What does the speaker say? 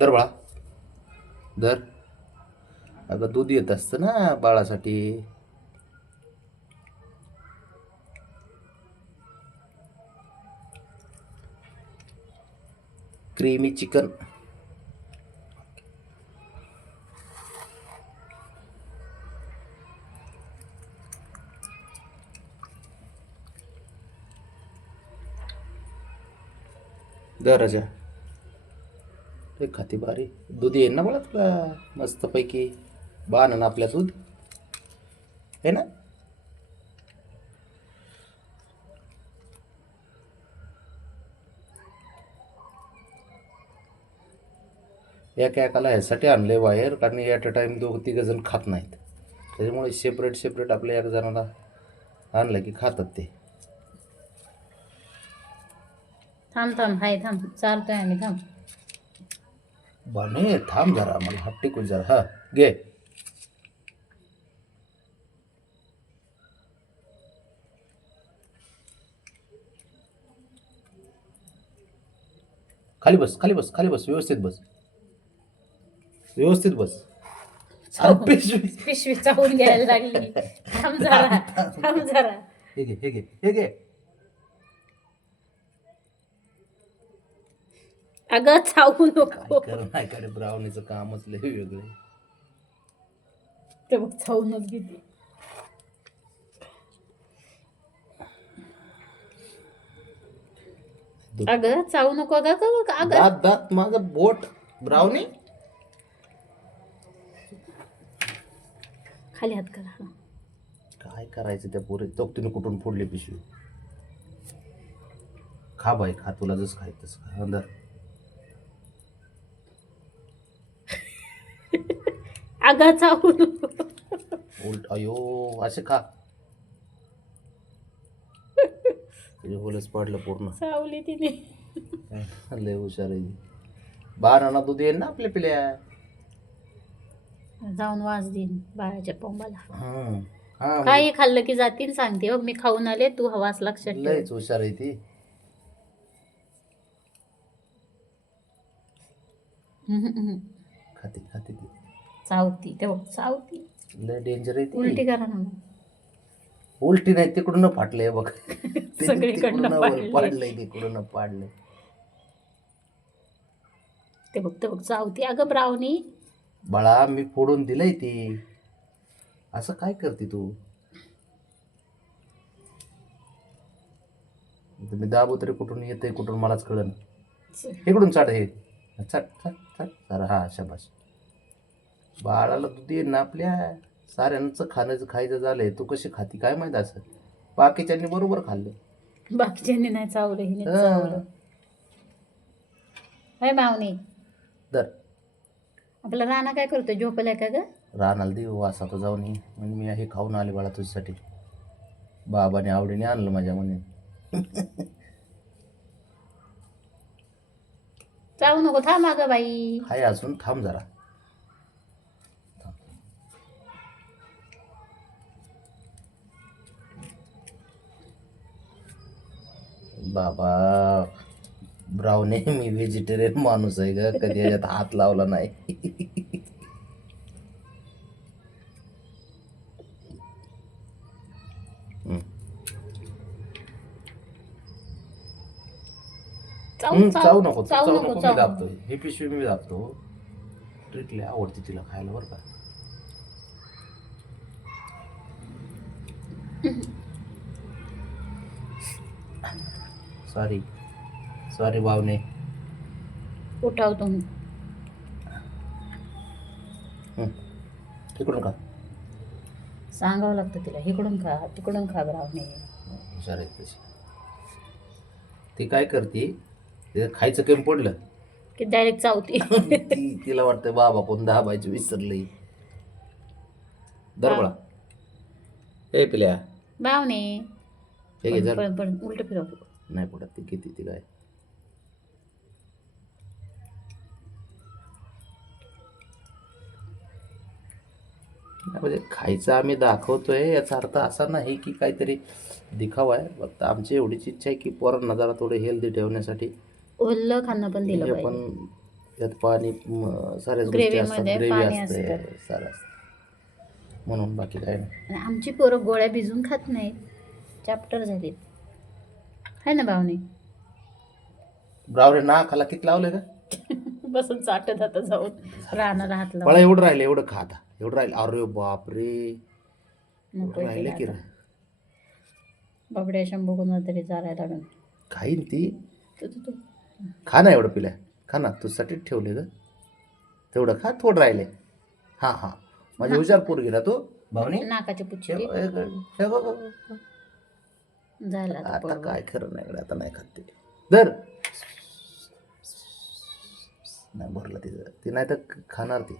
दर बाळा दर. अगं दूध येत असतं ना बाळासाठी. Creamy chicken. दर राजा. ते खाती बारी दूध येईल ना बाळा तुला मस्तपैकी. बाण ना आपल्या दूध है ना. एका एकाला ह्यासाठी आणले बाहेर कारण ॲट अ टाईम दोघं तिघं जण खात नाहीत. त्याच्यामुळे सेपरेट सेपरेट आपल्या एक जणाला आणलं की खातात ते. थांब थांब हाय थांब चालतोय आम्ही थांब. बाने थांब जरा मला हात टिकून जरा. हा घे. खाली बस खाली बस खाली बस व्यवस्थित बस व्यवस्थित बस. अरे पिशवी पिशवी चावून घ्यायला लागली. थांब जरा थांब जरा. हे घे हे घे हे घे. अगं चावू नको. काय कर नाही करे ब्राउनीचं कामच लय वेगळं. ते बघ चावूनच घेते. अगं चावू नको अगं. दात दात माझं बोट ब्राउनी. खाली हात करा. काय करायचं त्या पोरी तो तिने कुठून फोडली पिशवी. खा बाई खा तुला जसं खायचं तसं खा. अंदर अगं चावू नको. उलट अयो असे खा. तुझे बोलच पडलं पूर्ण. चावली तिने. लय हुशार आहे. बाराना दूध येईल ना आपल्या पिल्या. जाऊन वाज देईन बाळाच्या पोंबाला. हा काही खाल्लं की जातीन सांगते. हो मी खाऊन आले तू हवास लक्षात ठेव. लयच हुशार आहे ती. खाती खाती ती. चावती ते बघ चावती. लय डेंजर आहे ती. उलटी करा ना मग. उलटी नाही तिकडून फाटलंय बघ. सगळीकडनं पाडलंय तिकडून पाडलंय. ते बघ चावती अगं ब्राउनी. बाळा मी फोडून दिलंय ती. असं काय करते तू. तुम्ही दाबू तरी कुठून येते कुठून मलाच कळन. इकडून चाट हे चट चट चट सर. हा शाबास. बाळाला दूध येईल ना आपल्या. साऱ्यांचं खायचं झालंय. तू कशी खाती काय माहित. असं बाकीच्यांनी बरोबर खाल्लं. बाकीच्यांनी नाही चावलं हिने चावलं. हाय मावनी. दर आपला राणा काय करतोय झोपलाय का ग. रानाला देऊ वासा तर जाऊन ये म्हणजे मी हे खाऊन आले बाळा तुझ्यासाठी. बाबाने आवडीने आणलं माझ्या म्हणे. चावू नको थांब अगं बाई. हाय अजून थांब जरा. बाबा ब्राउनी मी व्हेजिटेरियन माणूस आहे ग. कधी याच्यात हात लावला नाही. चावू नको चावू नको. मी दाबतो ही पिशवी मी दाबतो. ट्रीटली आवडते तिला खायला बरं का. सॉरी सॉरी भावने. उठाव तुम्ही. तिकडून खा. सांगावं लागतं तिला इकडून खा तिकडून खा ब्राउनी. हुशार आहे तशी. ती काय करते ते खायचं कमी पडलं की डायरेक्ट चावती. तिला वाटतं बाबा कोण दाबायचं विसरलंय. दरबळा हे पिल्या. ब्राउनी. हे घे जरा. पण उलट फिरव. नाही पडत ती किती ती काय. म्हणजे खायचं आम्ही दाखवतोय याचा अर्थ असा नाही की काहीतरी दिखावा आहे. फक्त आमची एवढीच इच्छा आहे की पोरांना जरा थोडं हेल्दी ठेवण्यासाठी ओलं खाणं पण दिलं हे पाहिजे. पण त्यात पाणी साऱ्याच गोष्टी Gravy असतात, मध्ये ग्रेव्ही पाणी असते, असतं. सारं असतं, म्हणून बाकी काय नाही. आणि आमची पोरं गोळ्या भिजून खात नाहीत, चॅप्टर झालीत. आहे ना भावने? ब्रावरे नाकाला किती लावले का? बसून चाटत आता जाऊन राहणार हात मला लावून. एवढं राहिलं, एवढं खा आता, एवढं राहिलं. अरे बापरे, नको राहिलं की बाबड्या शंभू कोणा तरी चालायला लागून. खाईन ती. तू तू तू खा ना एवढं पिल्या, खा ना, तुझ्यासाठीच ठेवले ग. तेवढं खा, थोडं राहिले. हां हां, माझी हुशार पोरगी ना तू भावनी. नाकाची पुच्छी हे ती. बघ, हे बघ, हे बघ. झालं आता आता पोटभर. काय खरं नाही, आता नाही खात ते. दर नाही भरलं तिचं, ती नाही तर खाणार ती.